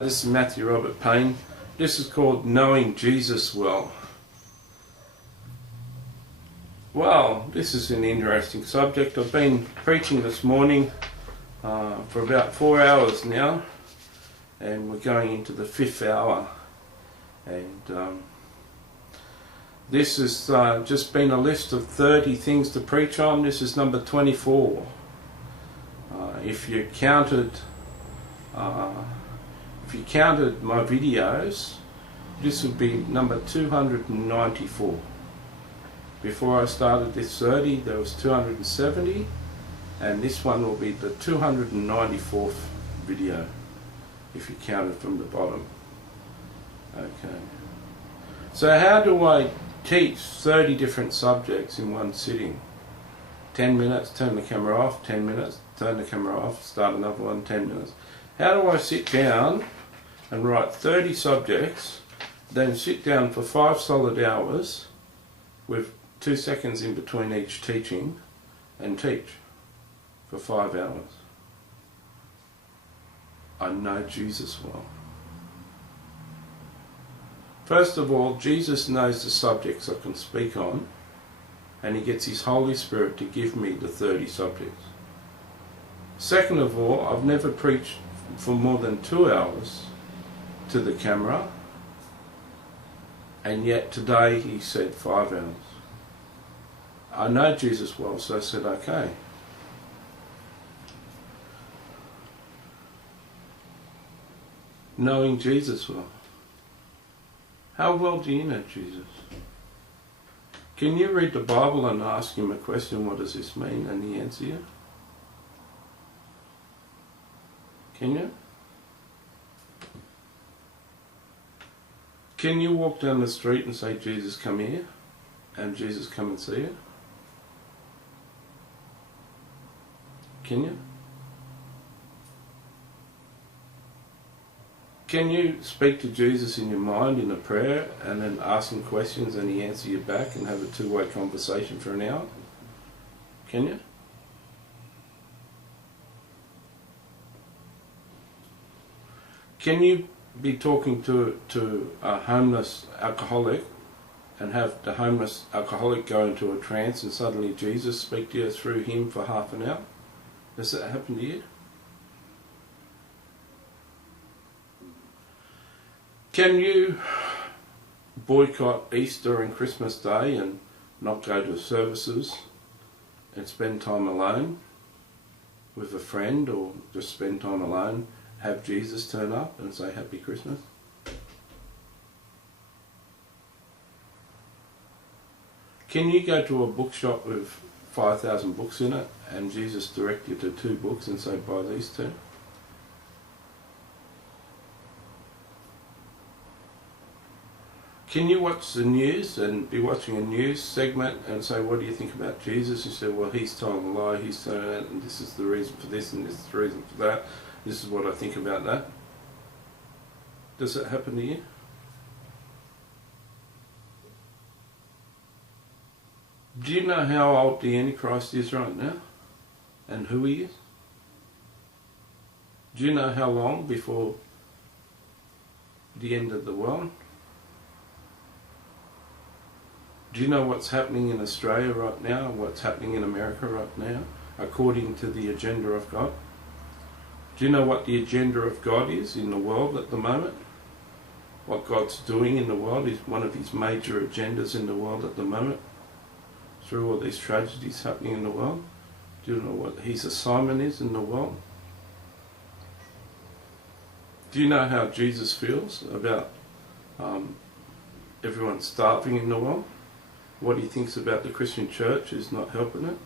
This is Matthew Robert Payne. This is called Knowing Jesus Well. Well, this is an interesting subject. I've been preaching this morning for about 4 hours now, and we're going into the 5th hour. And this has just been a list of 30 things to preach on. This is number 24. If you counted my videos, this would be number 294. Before I started this 30, there was 270, and this one will be the 294th video, if you count it from the bottom. Okay. So how do I teach 30 different subjects in one sitting? 10 minutes, turn the camera off, 10 minutes, turn the camera off, start another one, 10 minutes. How do I sit down and write 30 subjects, then sit down for 5 solid hours with 2 seconds in between each teaching and teach for 5 hours? I know Jesus well. First of all, Jesus knows the subjects I can speak on, and he gets his Holy Spirit to give me the 30 subjects. Second of all, I've never preached for more than 2 hours to the camera, and yet today he said 5 hours. I know Jesus well, so I said okay. Knowing Jesus well. How well do you know Jesus? Can you read the Bible and ask him a question, what does this mean, and he answer you? Can you? Can you walk down the street and say, Jesus, come here, and Jesus come and see you? Can you? Can you speak to Jesus in your mind in a prayer and then ask him questions and he answer you back and have a two-way conversation for an hour? Can you? Can you be talking to a homeless alcoholic and have the homeless alcoholic go into a trance and suddenly Jesus speak to you through him for half an hour? Does that happen to you? Can you boycott Easter and Christmas Day and not go to services and spend time alone with a friend, or just spend time alone, have Jesus turn up and say Happy Christmas? Can you go to a bookshop with 5,000 books in it and Jesus direct you to 2 books and say buy these 2? Can you watch the news and be watching a news segment and say, what do you think about Jesus? You say, well, he's telling a lie, he's telling that, and this is the reason for this, and this is the reason for that. This is what I think about that. Does that happen to you? Do you know how old the Antichrist is right now? And who he is? Do you know how long before the end of the world? Do you know what's happening in Australia right now, what's happening in America right now, according to the agenda of God? Do you know what the agenda of God is in the world at the moment? What God's doing in the world is one of his major agendas in the world at the moment, through all these tragedies happening in the world. Do you know what his assignment is in the world? Do you know how Jesus feels about everyone starving in the world? What he thinks about the Christian church is not helping it?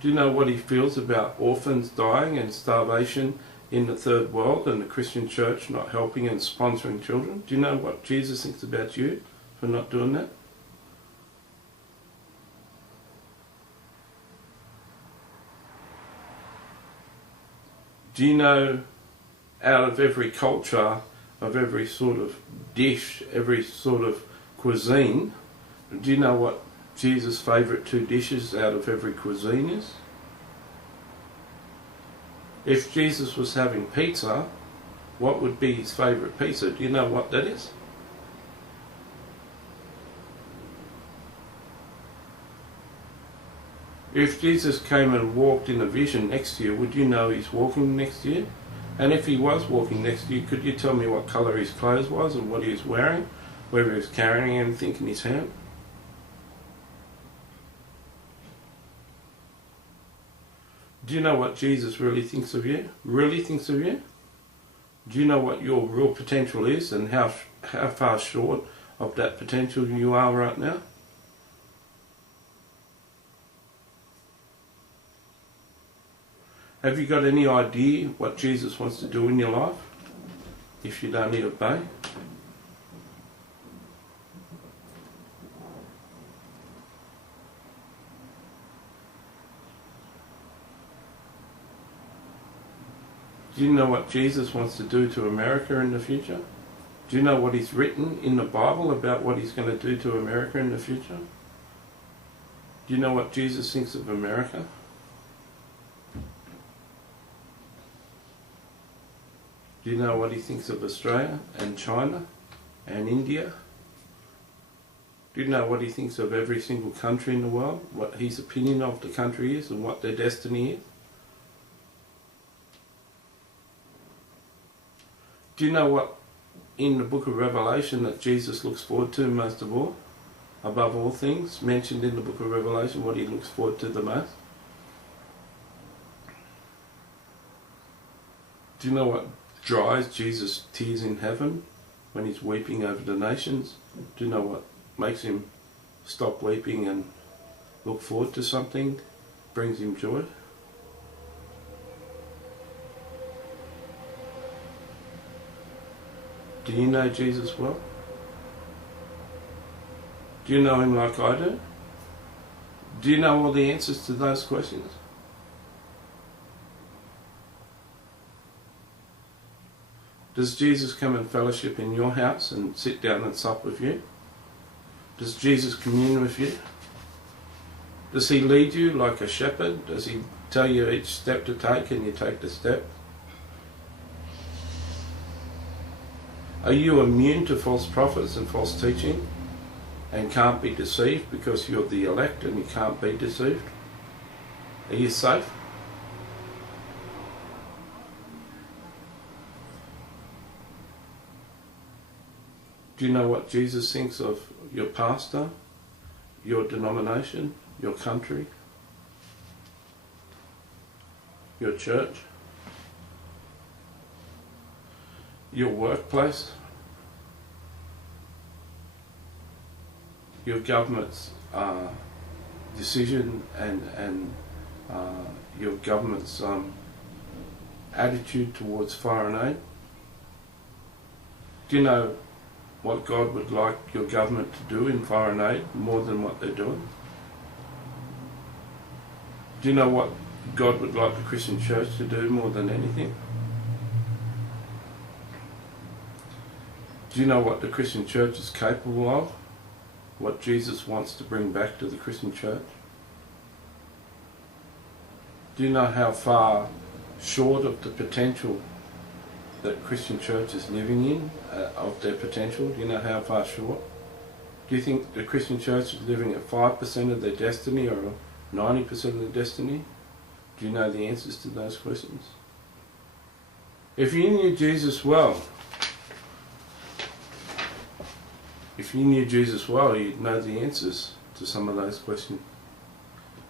Do you know what he feels about orphans dying and starvation in the third world and the Christian church not helping and sponsoring children? Do you know what Jesus thinks about you for not doing that? Do you know, out of every culture, of every sort of dish, every sort of cuisine, do you know what Jesus' favourite 2 dishes out of every cuisine is? If Jesus was having pizza, what would be his favourite pizza? Do you know what that is? If Jesus came and walked in a vision next to you, would you know he's walking next to you? And if he was walking next to you, could you tell me what colour his clothes was and what he was wearing? Whether he was carrying anything in his hand? Do you know what Jesus really thinks of you? Really thinks of you? Do you know what your real potential is and how far short of that potential you are right now? Have you got any idea what Jesus wants to do in your life if you'd only obey? Do you know what Jesus wants to do to America in the future? Do you know what he's written in the Bible about what he's going to do to America in the future? Do you know what Jesus thinks of America? Do you know what he thinks of Australia and China and India? Do you know what he thinks of every single country in the world? What his opinion of the country is and what their destiny is? Do you know what in the book of Revelation that Jesus looks forward to most of all? Above all things mentioned in the book of Revelation, what he looks forward to the most? Do you know what dries Jesus' tears in heaven when he's weeping over the nations? Do you know what makes him stop weeping and look forward to something, brings him joy? Do you know Jesus well? Do you know him like I do? Do you know all the answers to those questions? Does Jesus come and fellowship in your house and sit down and sup with you? Does Jesus commune with you? Does he lead you like a shepherd? Does he tell you each step to take and you take the step? Are you immune to false prophets and false teaching and can't be deceived because you're the elect and you can't be deceived? Are you safe? Do you know what Jesus thinks of your pastor, your denomination, your country, your church, your workplace, your government's decision and your government's attitude towards foreign aid? Do you know what God would like your government to do in foreign aid more than what they're doing? Do you know what God would like the Christian church to do more than anything? Do you know what the Christian church is capable of? What Jesus wants to bring back to the Christian church? Do you know how far short of the potential that Christian church is living in, of their potential? Do you know how far short? Do you think the Christian church is living at 5% of their destiny or 90% of their destiny? Do you know the answers to those questions? If you knew Jesus well, you'd know the answers to some of those questions.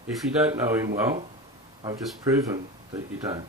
If you don't know him well, I've just proven that you don't.